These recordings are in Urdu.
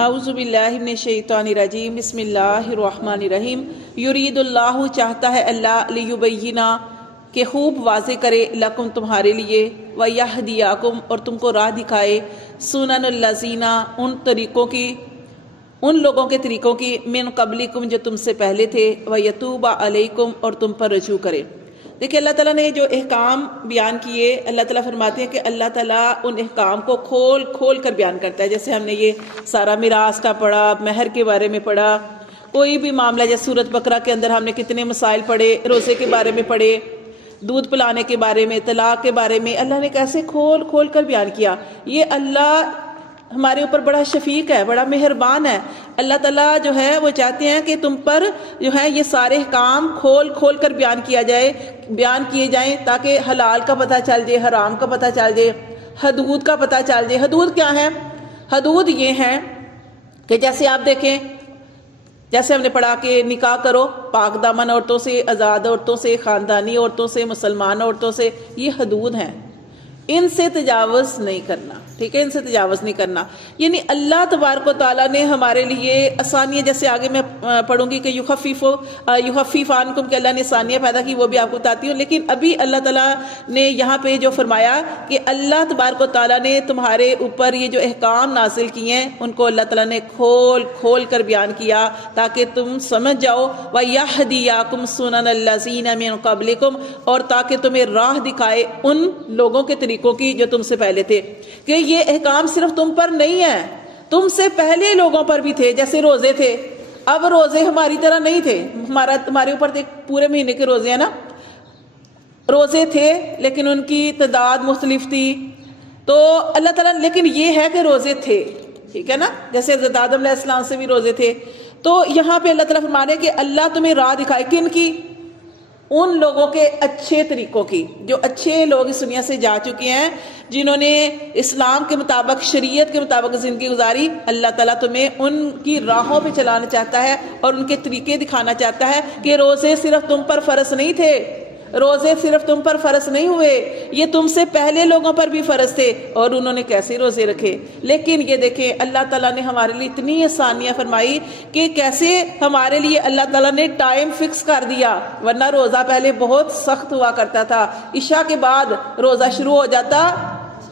اعوذ باللہ من الشیطان الرجیم بسم اللہ الرحمن الرحیم یرید اللہ چاہتا ہے اللہ لیبینا کہ خوب واضح کرے لکم تمہارے لیے ویہدیکم اور تم کو راہ دکھائے سنن الذین ان لوگوں کے طریقوں کی من قبلکم جو تم سے پہلے تھے ویتوب علیکم اور تم پر رجوع کرے۔ دیکھیں اللہ تعالیٰ نے جو احکام بیان کیے، اللہ تعالیٰ فرماتے ہیں کہ اللہ تعالیٰ ان احکام کو کھول کھول کر بیان کرتا ہے۔ جیسے ہم نے یہ سارا میراث کا پڑھا، مہر کے بارے میں پڑھا، کوئی بھی معاملہ جیسے سورۃ بقرہ کے اندر ہم نے کتنے مسائل پڑھے، روزے کے بارے میں پڑھے، دودھ پلانے کے بارے میں، طلاق کے بارے میں، اللہ نے کیسے کھول کھول کر بیان کیا۔ یہ اللہ ہمارے اوپر بڑا شفیق ہے، بڑا مہربان ہے۔ اللہ تعالیٰ جو ہے وہ چاہتے ہیں کہ تم پر جو ہے یہ سارے احکام کھول کھول کر بیان کیے جائیں تاکہ حلال کا پتہ چل جائے، حرام کا پتہ چل جائے، حدود کا پتہ چل جائے۔ حدود کیا ہے؟ حدود یہ ہیں کہ جیسے آپ دیکھیں، جیسے ہم نے پڑھا کہ نکاح کرو پاک دامن عورتوں سے، آزاد عورتوں سے، خاندانی عورتوں سے، مسلمان عورتوں سے، یہ حدود ہیں، ان سے تجاوز نہیں کرنا، ٹھیک ہے، ان سے تجاوز نہیں کرنا۔ یعنی اللہ تبارک و تعالیٰ نے ہمارے لیے آسانیاں، جیسے آگے میں پڑھوں گی کہ یخفف عنکم کہ اللہ نے آسانیاں پیدا کی، وہ بھی آپ کو بتاتی ہوں۔ لیکن ابھی اللہ تعالیٰ نے یہاں پہ جو فرمایا کہ اللہ تبارک و تعالیٰ نے تمہارے اوپر یہ جو احکام نازل کیے ہیں ان کو اللہ تعالیٰ نے کھول کھول کر بیان کیا تاکہ تم سمجھ جاؤ، وَيَهْدِيَكُمْ سُنَنَ الَّذِينَ مِن قَبْلِكُمْ، اور تاکہ تمہیں راہ دکھائے ان لوگوں کے طریقوں کی جو تم سے پہلے تھے، کہ یہ احکام صرف تم پر نہیں ہے، تم سے پہلے لوگوں پر بھی تھے۔ جیسے روزے تھے، اب روزے ہماری طرح نہیں تھے، ہمارے اوپر پورے مہینے کے روزے ہیں نا، روزے تھے لیکن ان کی تعداد مختلف تھی۔ تو اللہ تعالیٰ، لیکن یہ ہے کہ روزے تھے، ٹھیک ہے نا، جیسے حضرت آدم علیہ السلام سے بھی روزے تھے۔ تو یہاں پہ اللہ تعالیٰ فرما رہے کہ اللہ تمہیں راہ دکھائے، کن کی؟ ان لوگوں کے اچھے طریقوں کی، جو اچھے لوگ اس دنیا سے جا چکے ہیں، جنہوں نے اسلام کے مطابق، شریعت کے مطابق زندگی گزاری۔ اللہ تعالیٰ تمہیں ان کی راہوں پہ چلانا چاہتا ہے اور ان کے طریقے دکھانا چاہتا ہے کہ روزے صرف تم پر فرض نہیں تھے، روزے صرف تم پر فرض نہیں ہوئے، یہ تم سے پہلے لوگوں پر بھی فرض تھے اور انہوں نے کیسے روزے رکھے۔ لیکن یہ دیکھیں اللہ تعالیٰ نے ہمارے لیے اتنی آسانیاں فرمائی کہ کیسے ہمارے لیے اللہ تعالیٰ نے ٹائم فکس کر دیا، ورنہ روزہ پہلے بہت سخت ہوا کرتا تھا، عشاء کے بعد روزہ شروع ہو جاتا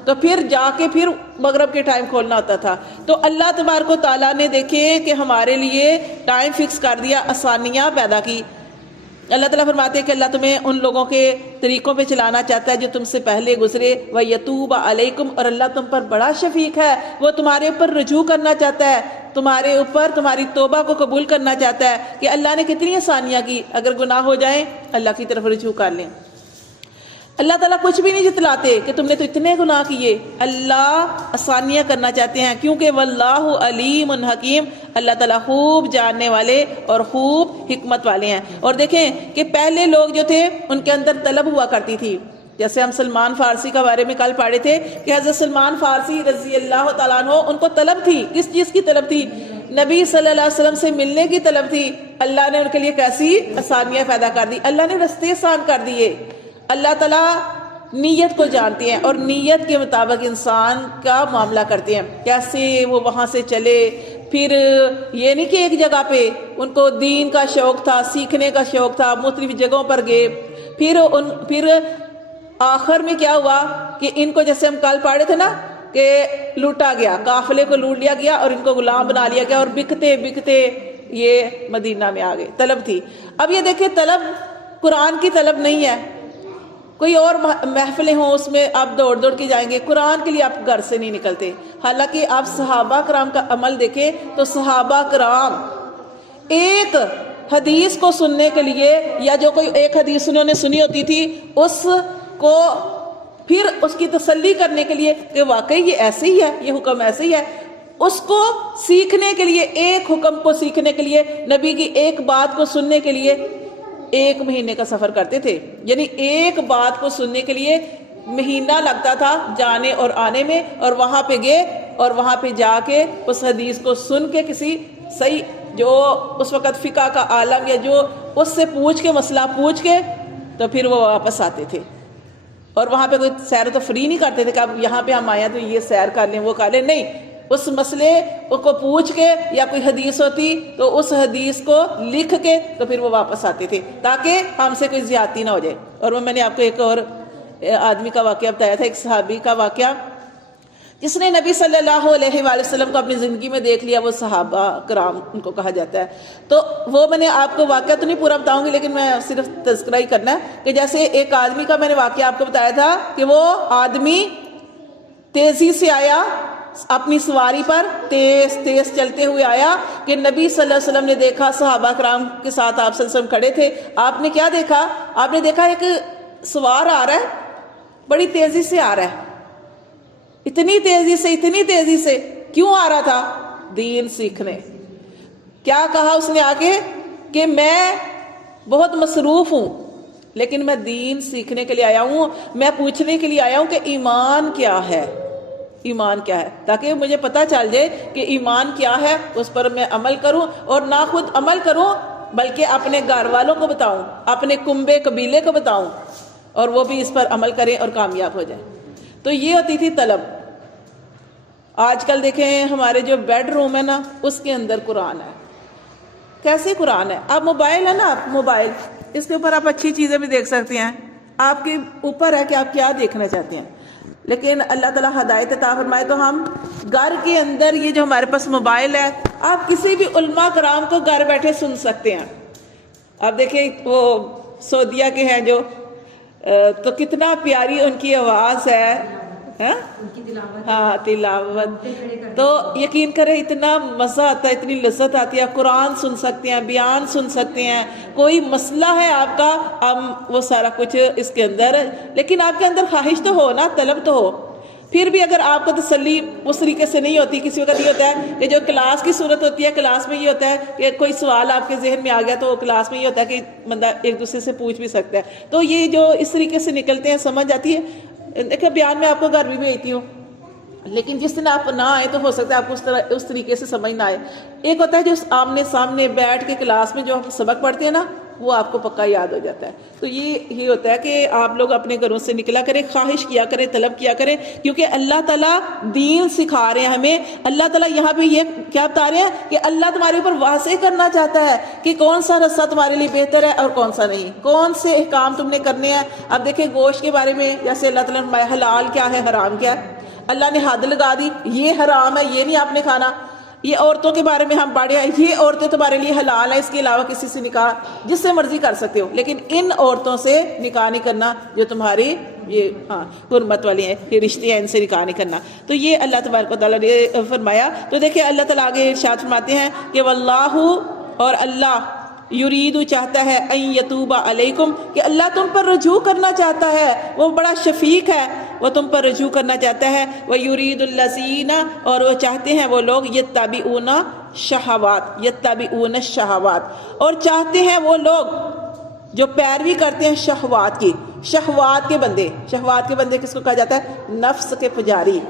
تو پھر جا کے پھر مغرب کے ٹائم کھولنا ہوتا تھا۔ تو اللہ تبارک و تعالیٰ نے دیکھیں کہ ہمارے لیے ٹائم فکس کر دیا، آسانیاں پیدا کی۔ اللہ تعالیٰ فرماتے ہیں کہ اللہ تمہیں ان لوگوں کے طریقوں پہ چلانا چاہتا ہے جو تم سے پہلے گزرے، وَيَتُوبَ عَلَيْكُمْ، اور اللہ تم پر بڑا شفیق ہے، وہ تمہارے اوپر رجوع کرنا چاہتا ہے، تمہارے اوپر تمہاری توبہ کو قبول کرنا چاہتا ہے کہ اللہ نے کتنی آسانیاں کی، اگر گناہ ہو جائیں اللہ کی طرف رجوع کر لیں۔ اللہ تعالیٰ کچھ بھی نہیں جتلاتے کہ تم نے تو اتنے گناہ کیے، اللہ آسانیاں کرنا چاہتے ہیں، کیونکہ واللہ علیم حکیم، اللہ تعالیٰ خوب جاننے والے اور خوب حکمت والے ہیں۔ اور دیکھیں کہ پہلے لوگ جو تھے ان کے اندر طلب ہوا کرتی تھی، جیسے ہم سلمان فارسی کا بارے میں کل پڑھے تھے کہ حضرت سلمان فارسی رضی اللہ تعالیٰ عنہ، ان کو طلب تھی، کس چیز کی طلب تھی؟ نبی صلی اللہ علیہ وسلم سے ملنے کی طلب تھی۔ اللہ نے ان کے لیے کیسی آسانیاں پیدا کر دی، اللہ نے رستے آسان کر دیے۔ اللہ تعالیٰ نیت کو جانتے ہیں اور نیت کے مطابق انسان کا معاملہ کرتے ہیں، کیسے وہ وہاں سے چلے۔ پھر یہ نہیں کہ ایک جگہ پہ، ان کو دین کا شوق تھا، سیکھنے کا شوق تھا، مختلف جگہوں پر گئے۔ پھر آخر میں کیا ہوا کہ ان کو، جیسے ہم کل پڑھے تھے نا کہ لوٹا گیا، قافلے کو لوٹ لیا گیا اور ان کو غلام بنا لیا گیا، اور بکتے بکتے یہ مدینہ میں آ گئے۔ طلب تھی۔ اب یہ دیکھیں طلب قرآن کی طلب نہیں ہے، کوئی اور محفلیں ہوں اس میں آپ دوڑ دوڑ کے جائیں گے، قرآن کے لیے آپ گھر سے نہیں نکلتے۔ حالانکہ آپ صحابہ کرام کا عمل دیکھیں تو صحابہ کرام ایک حدیث کو سننے کے لیے، یا جو کوئی ایک حدیث انہوں نے سنی ہوتی تھی، اس کو پھر اس کی تسلی کرنے کے لیے کہ واقعی یہ ایسے ہی ہے، یہ حکم ایسے ہی ہے، اس کو سیکھنے کے لیے، ایک حکم کو سیکھنے کے لیے، نبی کی ایک بات کو سننے کے لیے 1 مہینے کا سفر کرتے تھے۔ یعنی ایک بات کو سننے کے لیے مہینہ لگتا تھا جانے اور آنے میں، اور وہاں پہ گئے اور وہاں پہ جا کے اس حدیث کو سن کے کسی صحیح جو اس وقت فقہ کا عالم یا جو اس سے پوچھ کے مسئلہ پوچھ کے تو پھر وہ واپس آتے تھے۔ اور وہاں پہ کوئی سیر و تفریح نہیں کرتے تھے کہ اب یہاں پہ ہم آئے ہیں تو یہ سیر کر لیں وہ کر لیں، نہیں، اس مسئلے کو پوچھ کے یا کوئی حدیث ہوتی تو اس حدیث کو لکھ کے تو پھر وہ واپس آتے تھے تاکہ ہم سے کوئی زیادتی نہ ہو جائے. اور وہ میں نے آپ کو ایک اور آدمی کا واقعہ بتایا تھا, ایک صحابی کا واقعہ جس نے نبی صلی اللہ علیہ وآلہ وسلم کو اپنی زندگی میں دیکھ لیا. وہ صحابہ کرام ان کو کہا جاتا ہے. تو وہ میں نے آپ کو واقعہ تو نہیں پورا بتاؤں گی لیکن میں صرف تذکرہ ہی کرنا ہے کہ جیسے ایک آدمی کا میں نے واقعہ آپ کو بتایا تھا کہ وہ آدمی تیزی سے آیا اپنی سواری پر, تیز تیز چلتے ہوئے آیا کہ نبی صلی اللہ علیہ وسلم نے دیکھا صحابہ کرام کے ساتھ آپ صلی اللہ علیہ وسلم کھڑے تھے. آپ نے کیا دیکھا؟ آپ نے دیکھا ایک سوار آ رہا ہے, بڑی تیزی سے آ رہا ہے. اتنی تیزی سے کیوں آ رہا تھا؟ دین سیکھنے. کیا کہا اس نے آگے کہ میں بہت مصروف ہوں لیکن میں دین سیکھنے کے لیے آیا ہوں, میں پوچھنے کے لیے آیا ہوں کہ ایمان کیا ہے, ایمان کیا ہے, تاکہ مجھے پتہ چل جائے کہ ایمان کیا ہے, اس پر میں عمل کروں اور نہ خود عمل کروں بلکہ اپنے گھر والوں کو بتاؤں, اپنے کنبے قبیلے کو بتاؤں اور وہ بھی اس پر عمل کریں اور کامیاب ہو جائیں. تو یہ ہوتی تھی طلب. آج کل دیکھیں ہمارے جو بیڈ روم ہے نا اس کے اندر قرآن ہے. کیسے قرآن ہے؟ اب موبائل ہے نا, آپ موبائل اس کے اوپر آپ اچھی چیزیں بھی دیکھ سکتے ہیں, آپ کے اوپر ہے کہ آپ کیا دیکھنا چاہتے ہیں. لیکن اللہ تعالیٰ ہدایت عطا فرمائے تو ہم گھر کے اندر یہ جو ہمارے پاس موبائل ہے آپ کسی بھی علماء کرام کو گھر بیٹھے سن سکتے ہیں. آپ دیکھیں وہ سعودیہ کے ہیں جو, تو کتنا پیاری ان کی آواز ہے, ہاں تلاوت, تو یقین کریں اتنا مزہ آتا ہے, اتنی لذت آتی ہے. قرآن سن سکتے ہیں, بیان سن سکتے ہیں, کوئی مسئلہ ہے آپ کا ہم وہ سارا کچھ اس کے اندر, لیکن آپ کے اندر خواہش تو ہو نا, طلب تو ہو. پھر بھی اگر آپ کو تسلی اس طریقے سے نہیں ہوتی, کسی وقت یہ ہوتا ہے کہ جو کلاس کی صورت ہوتی ہے, کلاس میں یہ ہوتا ہے کہ کوئی سوال آپ کے ذہن میں آ گیا تو کلاس میں یہ ہوتا ہے کہ بندہ ایک دوسرے سے پوچھ بھی سکتا ہے. تو یہ جو اس طریقے سے نکلتے ہیں سمجھ آتی ہے. دیکھیں بیان میں آپ کو گھر بھی بھیجتی ہوں لیکن جس دن آپ نہ آئے تو ہو سکتا ہے آپ کو اس طریقے سے سمجھ نہ آئے. ایک ہوتا ہے جو آمنے سامنے بیٹھ کے کلاس میں جو ہم سبق پڑھتے ہیں نا وہ آپ کو پکا یاد ہو جاتا ہے. تو یہ ہوتا ہے کہ آپ لوگ اپنے گھروں سے نکلا کریں, خواہش کیا کریں, طلب کیا کریں, کیونکہ اللہ تعالیٰ دین سکھا رہے ہیں ہمیں. اللہ تعالیٰ یہاں پہ یہ کیا بتا رہے ہیں کہ اللہ تمہارے اوپر واضح کرنا چاہتا ہے کہ کون سا رستہ تمہارے لیے بہتر ہے اور کون سا نہیں, کون سے احکام تم نے کرنے ہیں. اب دیکھیں گوشت کے بارے میں جیسے اللہ تعالیٰ نے حلال کیا ہے, حرام کیا ہے, اللہ نے حد لگا دی, یہ حرام ہے, یہ نہیں آپ نے کھانا. یہ عورتوں کے بارے میں ہم پڑھے ہیں, یہ عورتیں تمہارے لیے حلال ہیں, اس کے علاوہ کسی سے نکاح جس سے مرضی کر سکتے ہو, لیکن ان عورتوں سے نکاح نہیں کرنا جو تمہاری یہ حرمت والی ہیں, یہ رشتے ہیں, ان سے نکاح نہیں کرنا. تو یہ اللہ تبارک و تعالیٰ نے فرمایا. تو دیکھیں اللہ تعالیٰ آگے ارشاد فرماتے ہیں کہ واللہ, اور اللہ یریدو چاہتا ہے, ان یتوب علیکم, کہ اللہ تم پر رجوع کرنا چاہتا ہے, وہ بڑا شفیق ہے, وہ تم پر رجوع کرنا چاہتا ہے. وَيُرِيدُ الَّذِينَ, اور وہ چاہتے ہیں وہ لوگ یتبعون الشہوات, اور چاہتے ہیں وہ لوگ جو پیروی کرتے ہیں شہوات کی. شہوات کے بندے, شہوات کے بندے کس کو کہا جاتا ہے؟ نفس کے پجاری.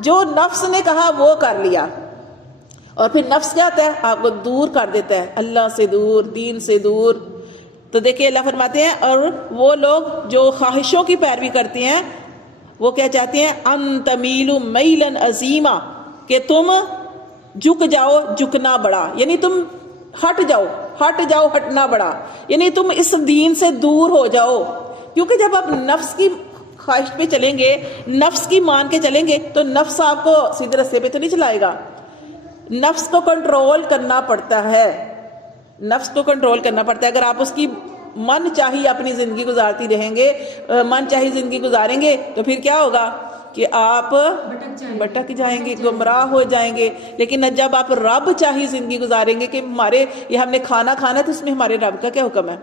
جو نفس نے کہا وہ کر لیا, اور پھر نفس کیا ہوتا ہے؟ آپ کو دور کر دیتا ہے اللہ سے دور, دین سے دور. تو دیکھیں اللہ فرماتے ہیں اور وہ لوگ جو خواہشوں کی پیروی کرتے ہیں وہ کیا چاہتے ہیں؟ ان تمیلوا میلا عظیما, کہ تم جھک جاؤ جھکنا بڑا, یعنی تم ہٹ جاؤ ہٹنا بڑا, یعنی تم اس دین سے دور ہو جاؤ. کیونکہ جب آپ نفس کی خواہش پہ چلیں گے, نفس کی مان کے چلیں گے تو نفس آپ کو سیدھے راستے پہ تو نہیں چلائے گا. نفس کو کنٹرول کرنا پڑتا ہے, نفس کو کنٹرول کرنا پڑتا ہے. اگر آپ اس کی من چاہی اپنی زندگی گزارتی رہیں گے, من چاہی زندگی گزاریں گے تو پھر کیا ہوگا کہ آپ بھٹک جائیں گے, گمراہ ہو جائیں گے. لیکن جب آپ رب چاہی زندگی گزاریں گے کہ ہمارے یہ ہم نے کھانا کھانا ہے تو اس میں ہمارے رب کا کیا حکم ہے.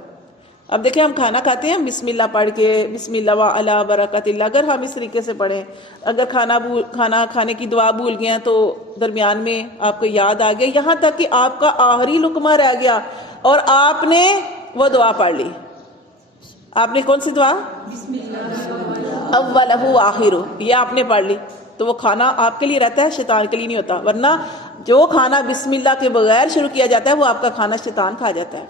اب دیکھیں ہم کھانا کھاتے ہیں بسم اللہ پڑھ کے, بسم اللہ وعلی برکت اللہ, اگر ہم اس طریقے سے پڑھیں, اگر کھانا کھانے کی دعا بھول گئے ہیں تو درمیان میں آپ کو یاد آ گیا, یہاں تک کہ آپ کا آخری لقمہ رہ گیا اور آپ نے وہ دعا پڑھ لی. آپ نے کون سی دعا؟ اولہ آخرہ, یہ آپ نے پڑھ لی, تو وہ کھانا آپ کے لیے رہتا ہے, شیطان کے لیے نہیں ہوتا. ورنہ جو کھانا بسم اللہ کے بغیر شروع کیا جاتا ہے وہ آپ کا کھانا شیطان کھا جاتا ہے.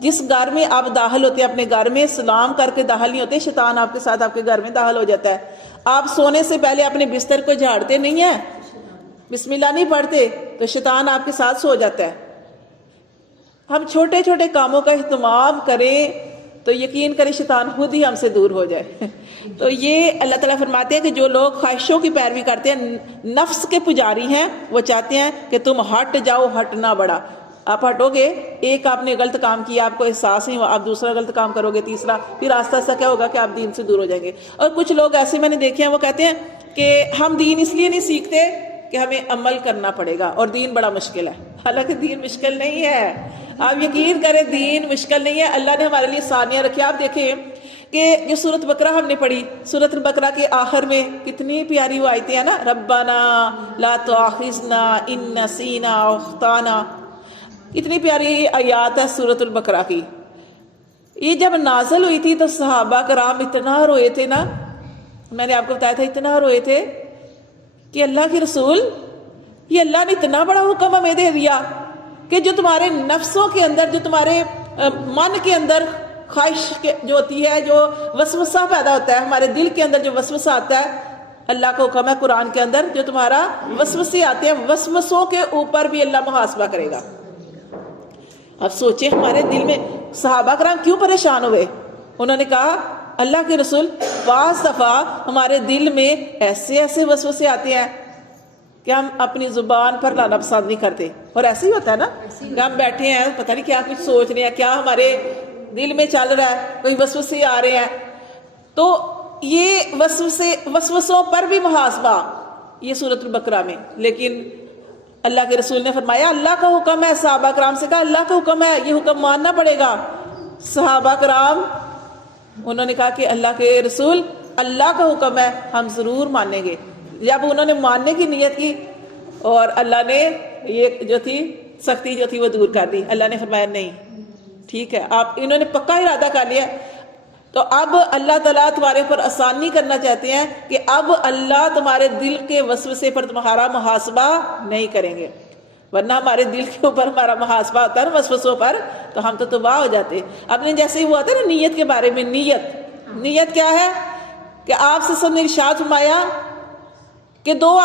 جس گھر میں آپ داخل ہوتے ہیں اپنے گھر میں سلام کر کے داخل نہیں ہوتے, شیطان آپ کے ساتھ آپ کے گھر میں داخل ہو جاتا ہے. آپ سونے سے پہلے اپنے بستر کو جھاڑتے نہیں ہیں, بسم اللہ نہیں پڑھتے تو شیطان آپ کے ساتھ سو جاتا ہے. ہم چھوٹے چھوٹے کاموں کا اہتمام کریں تو یقین کریں شیطان خود ہی ہم سے دور ہو جائے. تو یہ اللہ تعالیٰ فرماتے ہیں کہ جو لوگ خواہشوں کی پیروی کرتے ہیں، نفس کے پجاری ہیں، وہ چاہتے ہیں کہ تم ہٹ جاؤ، ہٹنا بڑا. آپ ہٹو گے، ایک آپ نے غلط کام کیا، آپ کو احساس نہیں ہوا، آپ دوسرا غلط کام کرو گے، تیسرا، پھر آہستہ آہستہ کیا ہوگا کہ آپ دین سے دور ہو جائیں گے. اور کچھ لوگ ایسے میں نے دیکھے ہیں، وہ کہتے ہیں کہ ہم دین اس لیے نہیں سیکھتے کہ ہمیں عمل کرنا پڑے گا اور دین بڑا مشکل ہے. حالانکہ دین مشکل نہیں ہے، آپ یقین کریں دین مشکل نہیں ہے. اللہ نے ہمارے لیے آسانیاں رکھی. آپ دیکھیں کہ جو سورۃ بقرہ ہم نے پڑھی، سورۃ البقرہ کے آخر میں کتنی پیاری وہ آیتیں ہیں نا، ربنا لا تؤاخذنا ان نسینا او اخطانا. اتنی پیاری آیات ہے سورۃ البقرہ کی. یہ جب نازل ہوئی تھی تو صحابہ کرام اتنا روئے تھے نا، میں نے آپ کو بتایا تھا اتنا روئے تھے کہ اللہ کے رسول، یہ اللہ نے اتنا بڑا حکم ہمیں دے دیا کہ جو تمہارے نفسوں کے اندر، جو تمہارے من کے اندر خواہش جو ہوتی ہے، جو وسوسہ پیدا ہوتا ہے ہمارے دل کے اندر، جو وسوسہ آتا ہے، اللہ کا حکم ہے قرآن کے اندر جو تمہارا وسوسے آتے ہیں، وسوسوں کے اوپر بھی اللہ محاسبہ کرے گا. اب سوچیں ہمارے دل میں صحابہ کرام کیوں پریشان ہوئے. انہوں نے کہا اللہ کے رسول، بعض دفعہ ہمارے دل میں ایسے ایسے وسوسے آتے ہیں کہ ہم اپنی زبان پر لانا پسند نہیں کرتے. اور ایسے ہی ہوتا ہے نا کہ ہم بیٹھے ہیں، پتہ نہیں کیا کچھ سوچ رہے ہیں، کیا ہمارے دل میں چل رہا ہے، کوئی وسوسے آ رہے ہیں. تو یہ وسوسوں پر بھی محاسبہ یہ سورۃ البقرہ میں. لیکن اللہ کے رسول نے فرمایا اللہ کا حکم ہے. صحابہ کرام سے کہا اللہ کا حکم ہے، یہ حکم ماننا پڑے گا. صحابہ کرام انہوں نے کہا کہ اللہ کے رسول اللہ کا حکم ہے، ہم ضرور مانیں گے. جب انہوں نے ماننے کی نیت کی اور اللہ نے یہ جو تھی سختی جو تھی وہ دور کر دی. اللہ نے فرمایا نہیں ٹھیک ہے، آپ انہوں نے پکا ارادہ کر لیا. تو اب اللہ تعالیٰ تمہارے اوپر آسانی کرنا چاہتے ہیں کہ اب اللہ تمہارے دل کے وسوسے پر تمہارا محاسبہ نہیں کریں گے. ورنہ ہمارے دل کے اوپر ہمارا محاسبہ ہوتا ہے نا وسوسوں پر، تو ہم تو تباہ ہو جاتے. اب نے جیسے ہی ہوا تھا نا نیت کے بارے میں، نیت کیا ہے کہ آپ سے سب نے ارشاد فرمایا کہ دو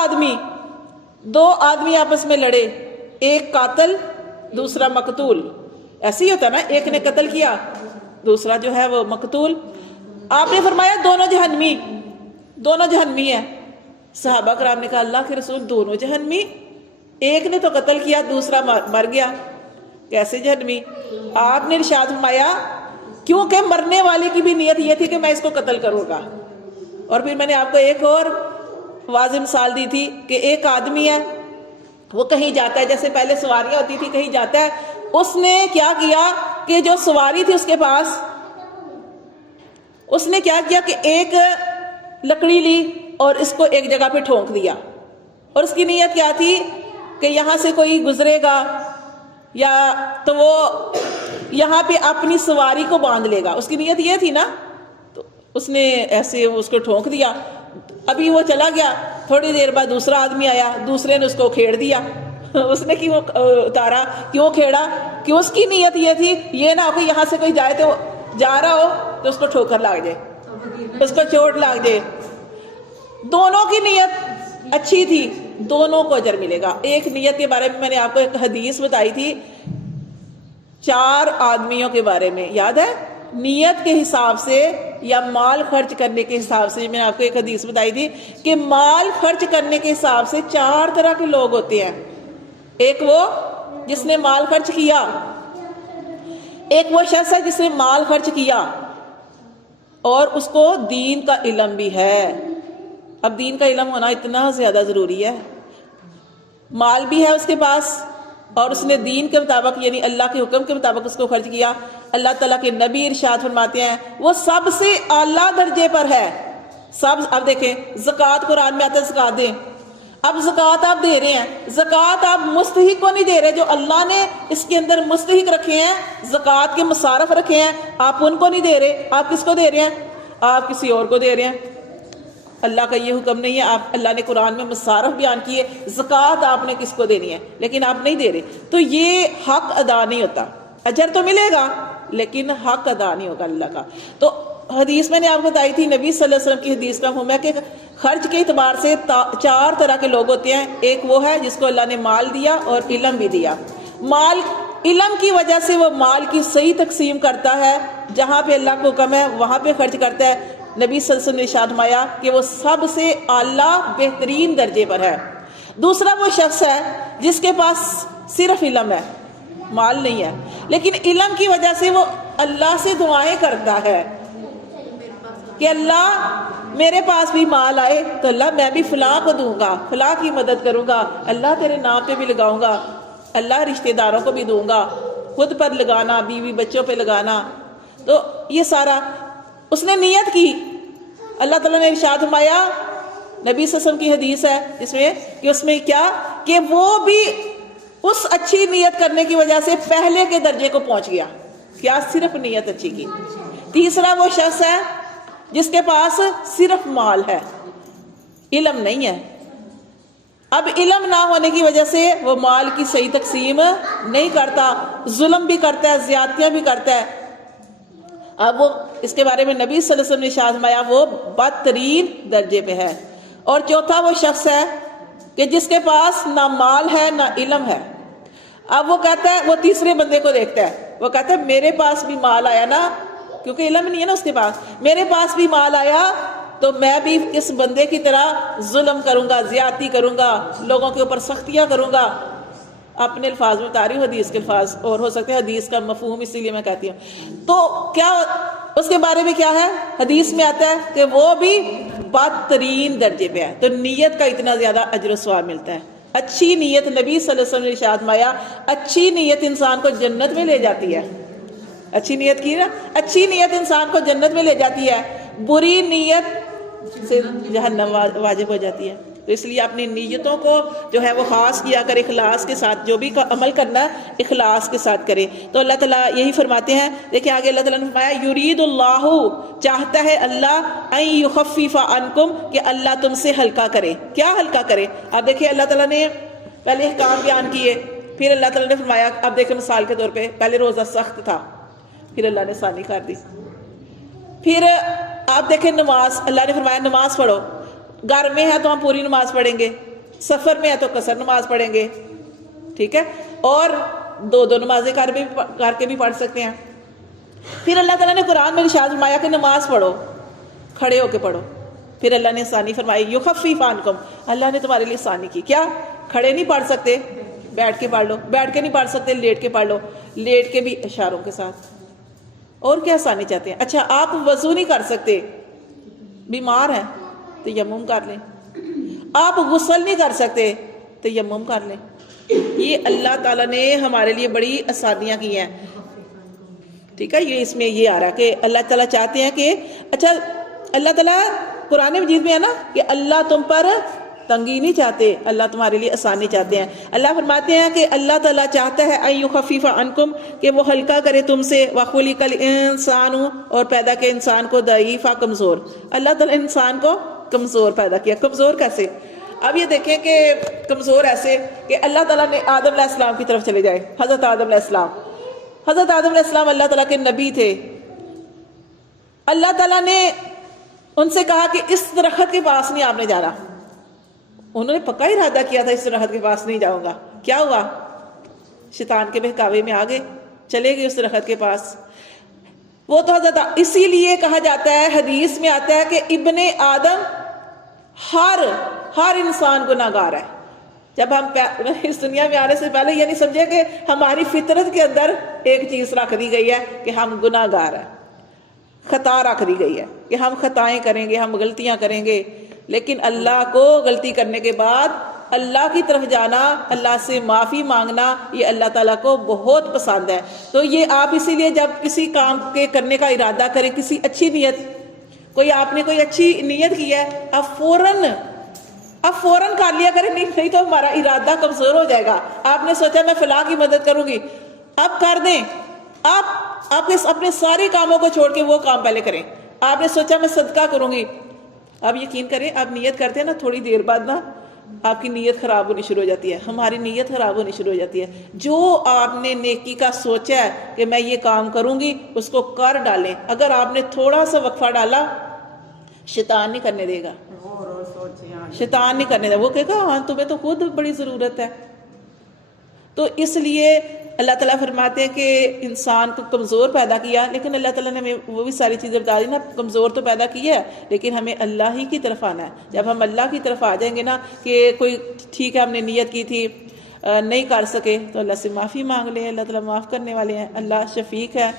آدمی آپس میں لڑے، ایک قاتل دوسرا مقتول. ایسے ہی ہوتا نا، ایک نے قتل کیا دوسرا جو ہے وہ مقتول. آپ نے فرمایا دونوں جہنمی ہیں. صحابہ کرام نے کہا اللہ کے رسول دونوں جہنمی؟ ایک نے تو قتل کیا دوسرا مر گیا، کیسے جہنمی؟ آپ نے ارشاد فرمایا کیونکہ مرنے والے کی بھی نیت یہ تھی کہ میں اس کو قتل کروں گا. اور پھر میں نے آپ کو ایک اور واضح مثال دی تھی کہ ایک آدمی ہے، وہ کہیں جاتا ہے، جیسے پہلے سواریاں ہوتی تھی، کہیں جاتا ہے، اس نے کیا کیا کہ جو سواری تھی اس کے پاس، اس نے کیا کیا کہ ایک لکڑی لی اور اس کو ایک جگہ پہ ٹھونک دیا. اور اس کی نیت کیا تھی کہ یہاں سے کوئی گزرے گا یا تو وہ یہاں پہ اپنی سواری کو باندھ لے گا. اس کی نیت یہ تھی نا. تو اس نے ایسے اس کو ٹھونک دیا. ابھی وہ چلا گیا، تھوڑی دیر بعد دوسرا آدمی آیا، دوسرے نے اس کو کھیڑ دیا. اس نے کیوں اتارا، کیوں کھیڑا؟ کہ اس کی نیت یہ تھی یہ نہ ہو کہ یہاں سے کوئی جائے تو جا رہا ہو تو اس کو ٹھوکر لگ جائے، اس کو چوٹ لگ جائے. دونوں کی نیت اچھی تھی، دونوں کو اجر ملے گا. ایک نیت کے بارے میں نے آپ کو ایک حدیث بتائی تھی 4 آدمیوں کے بارے میں، یاد ہے؟ نیت کے حساب سے یا مال خرچ کرنے کے حساب سے. میں نے آپ کو ایک حدیث بتائی تھی کہ مال خرچ کرنے کے حساب سے 4 طرح کے لوگ ہوتے ہیں. ایک وہ جس نے مال خرچ کیا، ایک وہ شخص ہے جس نے مال خرچ کیا اور اس کو دین کا علم بھی ہے. اب دین کا علم ہونا اتنا زیادہ ضروری ہے. مال بھی ہے اس کے پاس اور اس نے دین کے مطابق یعنی اللہ کے حکم کے مطابق اس کو خرچ کیا. اللہ تعالیٰ کے نبی ارشاد فرماتے ہیں وہ سب سے اعلیٰ درجے پر ہے. اب دیکھیں زکوٰۃ قرآن میں آتا ہے زکوٰۃ دیں. اب زکوٰۃ آپ دے رہے ہیں، زکوٰۃ آپ مستحق کو نہیں دے رہے، جو اللہ نے اس کے اندر مستحق رکھے ہیں، زکوٰۃ کے مصارف رکھے ہیں، آپ ان کو نہیں دے رہے. آپ کس کو دے رہے ہیں؟ آپ کسی اور کو دے رہے ہیں. اللہ کا یہ حکم نہیں ہے. آپ اللہ نے قرآن میں مصارف بیان کیے، زکوٰۃ آپ نے کس کو دینی ہے لیکن آپ نہیں دے رہے. تو یہ حق ادا نہیں ہوتا. اجر تو ملے گا لیکن حق ادا نہیں ہوگا اللہ کا. تو حدیث میں نے آپ کو بتائی تھی، نبی صلی اللہ علیہ وسلم کی حدیث کا ہوں میں کہ خرچ کے اعتبار سے 4 طرح کے لوگ ہوتے ہیں. ایک وہ ہے جس کو اللہ نے مال دیا اور علم بھی دیا. مال، علم کی وجہ سے وہ مال کی صحیح تقسیم کرتا ہے، جہاں پہ اللہ کو حکم ہے وہاں پہ خرچ کرتا ہے. نبی صلی اللہ علیہ وسلم نے ارشاد فرمایا کہ وہ سب سے اعلیٰ بہترین درجے پر ہے. دوسرا وہ شخص ہے جس کے پاس صرف علم ہے، مال نہیں ہے، لیکن علم کی وجہ سے وہ اللہ سے دعائیں کرتا ہے کہ اللہ میرے پاس بھی مال آئے تو اللہ میں بھی فلاں کو دوں گا، فلاں کی مدد کروں گا، اللہ تیرے نام پہ بھی لگاؤں گا، اللہ رشتہ داروں کو بھی دوں گا، خود پر لگانا، بیوی بچوں پہ لگانا. تو یہ سارا اس نے نیت کی. اللہ تعالیٰ نے ارشاد فرمایا، نبی صلی اللہ علیہ وسلم کی حدیث ہے جس میں کہ اس میں کیا کہ وہ بھی اس اچھی نیت کرنے کی وجہ سے پہلے کے درجے کو پہنچ گیا. کیا؟ صرف نیت اچھی کی. تیسرا وہ شخص ہے جس کے پاس صرف مال ہے، علم نہیں ہے. اب علم نہ ہونے کی وجہ سے وہ مال کی صحیح تقسیم نہیں کرتا، ظلم بھی کرتا ہے، زیادتیاں بھی کرتا ہے. اب وہ اس کے بارے میں نبی صلی اللہ علیہ وسلم نے ارشاد فرمایا وہ بدترین درجے پہ ہے. اور چوتھا وہ شخص ہے کہ جس کے پاس نہ مال ہے نہ علم ہے. اب وہ کہتا ہے، وہ تیسرے بندے کو دیکھتا ہے، وہ کہتا ہے میرے پاس بھی مال آیا نا، کیونکہ علم نہیں ہے نا اس کے پاس، میرے پاس بھی مال آیا تو میں بھی اس بندے کی طرح ظلم کروں گا، زیادتی کروں گا، لوگوں کے اوپر سختیاں کروں گا. اپنے الفاظ میں بتا رہی ہوں، حدیث کے الفاظ اور ہو سکتے ہیں حدیث کا مفہوم اسی لیے میں کہتی ہوں. تو کیا اس کے بارے میں کیا ہے؟ حدیث میں آتا ہے کہ وہ بھی بدترین درجے پہ ہے. تو نیت کا اتنا زیادہ اجر و ثواب ملتا ہے. اچھی نیت، نبی صلی اللہ علیہ وسلم نے ارشاد فرمایا اچھی نیت انسان کو جنت میں لے جاتی ہے. اچھی نیت کی نا، اچھی نیت انسان کو جنت میں لے جاتی ہے، بری نیت سے جہنم واجب ہو جاتی ہے. تو اس لیے اپنی نیتوں کو جو ہے وہ خاص کیا کر، اخلاص کے ساتھ جو بھی عمل کرنا ہے اخلاص کے ساتھ کرے. تو اللہ تعالیٰ یہی فرماتے ہیں، دیکھیں آگے اللہ تعالیٰ نے فرمایا یرید اللہ، چاہتا ہے اللہ، ان یخفف عنکم، کہ اللہ تم سے ہلکا کرے. کیا ہلکا کرے؟ اب دیکھیں اللہ تعالیٰ نے پہلے احکام بیان کیے، پھر اللہ تعالیٰ نے فرمایا، اب دیکھیں مثال کے طور پہ پہلے روزہ سخت تھا، پھر اللہ نے آسانی کر دی. پھر آپ دیکھیں نماز، اللہ نے فرمایا نماز پڑھو. گھر میں ہے تو ہم پوری نماز پڑھیں گے، سفر میں ہے تو قصر نماز پڑھیں گے، ٹھیک ہے، اور 2 نمازیں کر کے بھی پڑھ سکتے ہیں. پھر اللہ تعالیٰ نے قرآن میں ارشاد فرمایا کہ نماز پڑھو، کھڑے ہو کے پڑھو. پھر اللہ نے آسانی فرمائی، یخفف عنکم، اللہ نے تمہارے لیے آسانی کی. کیا؟ کھڑے نہیں پڑھ سکتے، بیٹھ کے پڑھ لو، بیٹھ کے نہیں پڑھ سکتے لیٹ کے پڑھ لو، لیٹ کے بھی اشاروں کے ساتھ. اور کیا آسانی چاہتے ہیں؟ اچھا آپ وضو نہیں کر سکتے، بیمار ہیں تیمم کر لیں. آپ غسل نہیں کر سکتے، تیمم کر لیں. یہ اللہ تعالیٰ نے ہمارے لیے بڑی آسانیاں کی ہیں، ٹھیک ہے. یہ اس میں یہ آ رہا کہ اللہ تعالیٰ چاہتے ہیں کہ اچھا اللہ تعالیٰ قرآن مجید میں ہے نا کہ اللہ تم پر تنگی نہیں چاہتے، اللہ تمہارے لیے آسانی چاہتے ہیں. اللہ فرماتے ہیں کہ اللہ تعالیٰ چاہتا ہے ان یخفف عنکم، کہ وہ ہلکا کرے تم سے. وخلق الانسان، اور پیدا کے انسان کو ضعیفا، کمزور. اللہ تعالیٰ انسان کو کمزور پیدا کیا. کمزور کیسے؟ اب یہ دیکھیں کہ کمزور ایسے کہ اللہ تعالیٰ نے آدم علیہ السلام کی طرف چلے جائے. حضرت آدم علیہ السلام، حضرت آدم علیہ السلام اللہ تعالیٰ کے نبی تھے. اللہ تعالیٰ نے ان سے کہا کہ اس درخت کے پاس نہیں آپ نے جانا. انہوں نے پکا ارادہ کیا تھا اس درخت کے پاس نہیں جاؤں گا. کیا ہوا؟ شیطان کے بہکاوے میں آگے چلے گئے اس درخت کے پاس. وہ تو حضرت، اسی لیے کہا جاتا ہے، حدیث میں آتا ہے کہ ابن آدم ہر انسان گناہ گار ہے. جب ہم اس دنیا میں آنے سے پہلے یہ نہیں سمجھے کہ ہماری فطرت کے اندر ایک چیز رکھ دی گئی ہے کہ ہم گناہ گار ہیں، خطا رکھ دی گئی ہے کہ ہم خطائیں کریں گے، ہم غلطیاں کریں گے. لیکن اللہ کو غلطی کرنے کے بعد اللہ کی طرف جانا، اللہ سے معافی مانگنا، یہ اللہ تعالیٰ کو بہت پسند ہے. تو یہ آپ اسی لیے جب کسی کام کے کرنے کا ارادہ کریں، کسی اچھی نیت، آپ نے کوئی اچھی نیت کی ہے، آپ فوراً کر لیا کریں، نہیں تو ہمارا ارادہ کمزور ہو جائے گا. آپ نے سوچا میں فلاں کی مدد کروں گی، اب کر دیں. آپ اپنے سارے کاموں کو چھوڑ کے وہ کام پہلے کریں. آپ نے سوچا میں صدقہ کروں گی، اب یقین کریں آپ نیت کرتے ہیں نا، تھوڑی دیر بعد نا آپ کی نیت خراب ہونی شروع ہو جاتی ہے، ہماری نیت خراب ہونی شروع ہو جاتی ہے. جو آپ نے نیکی کا سوچا ہے کہ میں یہ کام کروں گی، اس کو کر ڈالیں. اگر آپ نے تھوڑا سا وقفہ ڈالا، شیطان نہیں کرنے دے گا. شیطان نہیں کرنے دیا. وہ کہے گا ہاں تمہیں تو خود بڑی ضرورت ہے. تو اس لیے اللہ تعالیٰ فرماتے ہیں کہ انسان کو کمزور پیدا کیا، لیکن اللہ تعالیٰ نے ہمیں وہ بھی ساری چیزیں بتا دی نا، کمزور تو پیدا کیا ہے لیکن ہمیں اللہ ہی کی طرف آنا ہے. جب ہم اللہ کی طرف آ جائیں گے نا کہ کوئی ٹھیک ہے ہم نے نیت کی تھی نہیں کر سکے تو اللہ سے معافی مانگ لیں، اللہ تعالیٰ معاف کرنے والے ہیں، اللہ شفیق ہے.